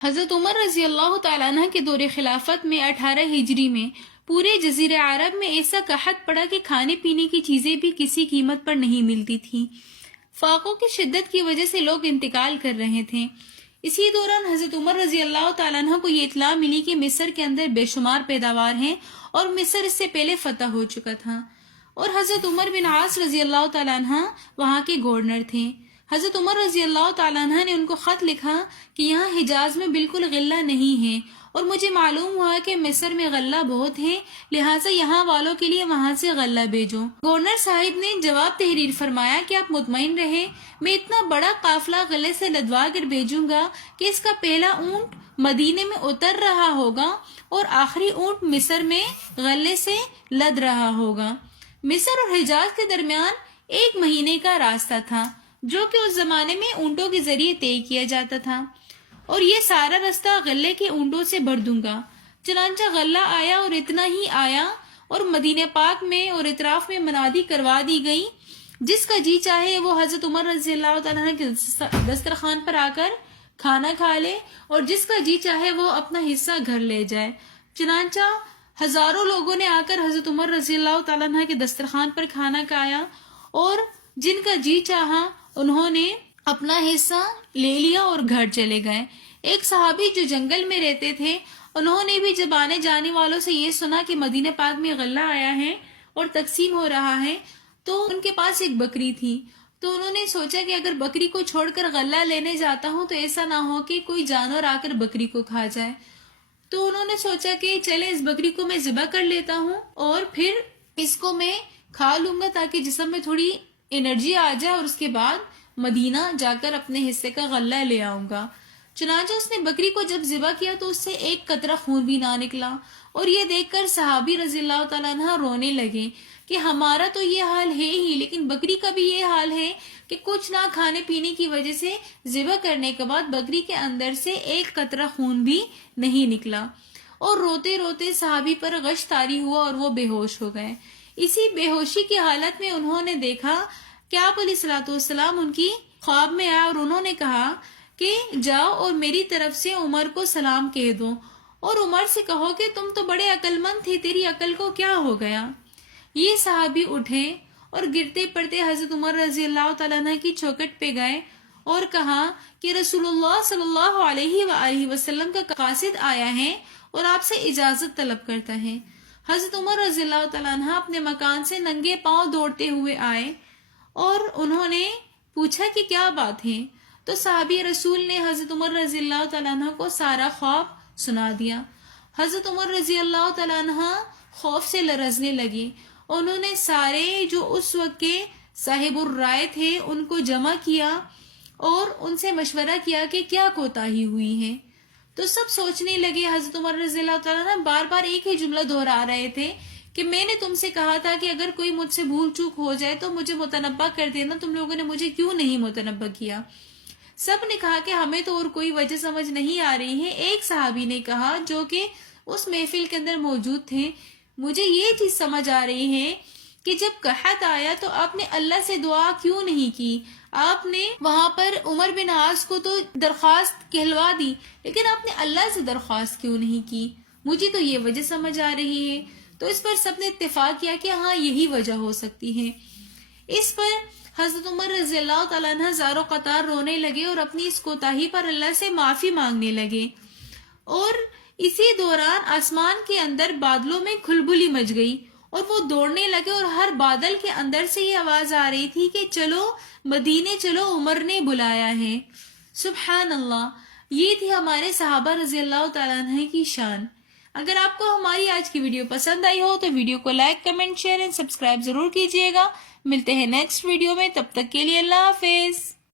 حضرت عمر رضی اللہ تعالیٰ عنہ کے دور خلافت میں 18 ہجری میں پورے جزیرہ عرب میں ایسا قحط پڑا کہ کھانے پینے کی چیزیں بھی کسی قیمت پر نہیں ملتی تھیں۔ فاقوں کی شدت کی وجہ سے لوگ انتقال کر رہے تھے۔ اسی دوران حضرت عمر رضی اللہ تعالیٰ عنہ کو یہ اطلاع ملی کہ مصر کے اندر بے شمار پیداوار ہیں اور مصر اس سے پہلے فتح ہو چکا تھا، اور حضرت عمر بن عاص رضی اللہ تعالیٰ عنہ وہاں کے گورنر تھے۔ حضرت عمر رضی اللہ تعالیٰ عنہ نے ان کو خط لکھا کہ یہاں حجاز میں بالکل غلہ نہیں ہے، اور مجھے معلوم ہوا کہ مصر میں غلہ بہت ہے، لہٰذا یہاں والوں کے لیے وہاں سے غلہ بھیجو۔ گورنر صاحب نے جواب تحریر فرمایا کہ آپ مطمئن رہیں، میں اتنا بڑا قافلہ غلے سے لدوا کر بھیجوں گا کہ اس کا پہلا اونٹ مدینے میں اتر رہا ہوگا اور آخری اونٹ مصر میں غلے سے لد رہا ہوگا۔ مصر اور حجاز کے درمیان 1 مہینے کا راستہ تھا، جو کہ اس زمانے میں اونٹوں کے ذریعے طے کیا جاتا تھا، اور یہ سارا راستہ غلے کے اونٹوں سے بھر دوں گا۔ چنانچہ غلہ آیا اور اتنا ہی آیا، اور مدینہ پاک میں اور اطراف میں منادی کروا دی گئی، جس کا جی چاہے وہ حضرت عمر رضی اللہ تعالیٰ عنہ کے دسترخوان پر آ کر کھانا کھا لے، اور جس کا جی چاہے وہ اپنا حصہ گھر لے جائے۔ چنانچہ ہزاروں لوگوں نے آ کر حضرت عمر رضی اللہ تعالیٰ عنہ کے دسترخوان پر کھانا کھایا، اور جن کا جی چاہا انہوں نے اپنا حصہ لے لیا اور گھر چلے گئے۔ ایک صحابی جو جنگل میں رہتے تھے، انہوں نے بھی جب آنے جانے والوں سے یہ سنا کہ مدینہ پاک میں غلہ آیا ہے اور تقسیم ہو رہا ہے، تو ان کے پاس ایک بکری تھی، تو انہوں نے سوچا کہ اگر بکری کو چھوڑ کر غلہ لینے جاتا ہوں تو ایسا نہ ہو کہ کوئی جانور آ کر بکری کو کھا جائے، تو انہوں نے سوچا کہ چلے اس بکری کو میں ذبح کر لیتا ہوں اور پھر اس کو میں کھا لوں گا تاکہ جسم میں تھوڑی انرجی آ جائے، اور اس کے بعد مدینہ جا کر اپنے حصے کا غلہ لے آؤں گا۔ چنانچہ اس نے بکری کو جب ذبح کیا تو اس سے 1 قطرہ خون بھی نہ نکلا، اور یہ دیکھ کر صحابی رضی اللہ تعالیٰ عنہ رونے لگے کہ ہمارا تو یہ حال ہے ہی، لیکن بکری کا بھی یہ حال ہے کہ کچھ نہ کھانے پینے کی وجہ سے ذبح کرنے کے بعد بکری کے اندر سے 1 قطرہ خون بھی نہیں نکلا، اور روتے روتے صحابی پر غش طاری ہوا اور وہ بے ہوش ہو گئے۔ اسی بے ہوشی کی حالت میں انہوں نے دیکھا کہ آپ علیہ الصلوۃ والسلام ان کی خواب میں آیا، اور انہوں نے کہا کہ جاؤ اور میری طرف سے عمر کو سلام کہہ دو، اور عمر سے کہو کہ تم تو بڑے عقل مند تھے، تیری عقل کو کیا ہو گیا۔ یہ صحابی اٹھے اور گرتے پڑتے حضرت عمر رضی اللہ تعالیٰ عنہ کی چوکھٹ پہ گئے اور کہا کہ رسول اللہ صلی اللہ علیہ وآلہ وسلم کا قاصد آیا ہے اور آپ سے اجازت طلب کرتا ہے۔ حضرت عمر رضی اللہ تعالیٰ عنہ اپنے مکان سے ننگے پاؤں دوڑتے ہوئے آئے، اور انہوں نے پوچھا کہ کیا بات ہے، تو صحابی رسول نے حضرت عمر رضی اللہ تعالیٰ عنہ کو سارا خواب سنا دیا۔ حضرت عمر رضی اللہ تعالیٰ عنہ خوف سے لرزنے لگے۔ انہوں نے سارے جو اس وقت کے صاحب الرائے تھے ان کو جمع کیا اور ان سے مشورہ کیا کہ کیا کوتاہی ہوئی ہے، تو سب سوچنے لگے۔ حضرت عمر رضی اللہ تعالیٰ عنہ بار بار ایک ہی جملہ دہرا رہے تھے کہ میں نے تم سے کہا تھا کہ اگر کوئی مجھ سے بھول چوک ہو جائے تو مجھے متنبہ کر دینا، تم لوگوں نے مجھے کیوں نہیں متنبہ کیا؟ سب نے کہا کہ ہمیں تو اور کوئی وجہ سمجھ نہیں آ رہی ہے۔ ایک صحابی نے کہا جو کہ اس محفل کے اندر موجود تھے، مجھے یہ چیز سمجھ آ رہی ہے کہ جب قحط آیا تو آپ نے اللہ سے دعا کیوں نہیں کی؟ آپ نے وہاں پر عمر بن عاص کو تو درخواست کہلوا دی، لیکن آپ نے اللہ سے درخواست کیوں نہیں کی؟ مجھے تو یہ وجہ سمجھ آ رہی ہے۔ تو اس پر سب نے اتفاق کیا کہ ہاں یہی وجہ ہو سکتی ہے۔ اس پر حضرت عمر رضی اللہ تعالیٰ عنہ زار و قطار رونے لگے اور اپنی اس کوتاہی پر اللہ سے معافی مانگنے لگے، اور اسی دوران آسمان کے اندر بادلوں میں کھلبلی مچ گئی اور وہ دوڑنے لگے، اور ہر بادل کے اندر سے یہ آواز آ رہی تھی کہ چلو مدینے چلو، عمر نے بلایا ہے۔ سبحان اللہ، یہ تھی ہمارے صحابہ رضی اللہ تعالیٰ عنہ کی شان۔ اگر آپ کو ہماری آج کی ویڈیو پسند آئی ہو تو ویڈیو کو لائک، کمنٹ، شیئر اور سبسکرائب ضرور کیجیے گا۔ ملتے ہیں نیکسٹ ویڈیو میں، تب تک کے لیے اللہ حافظ۔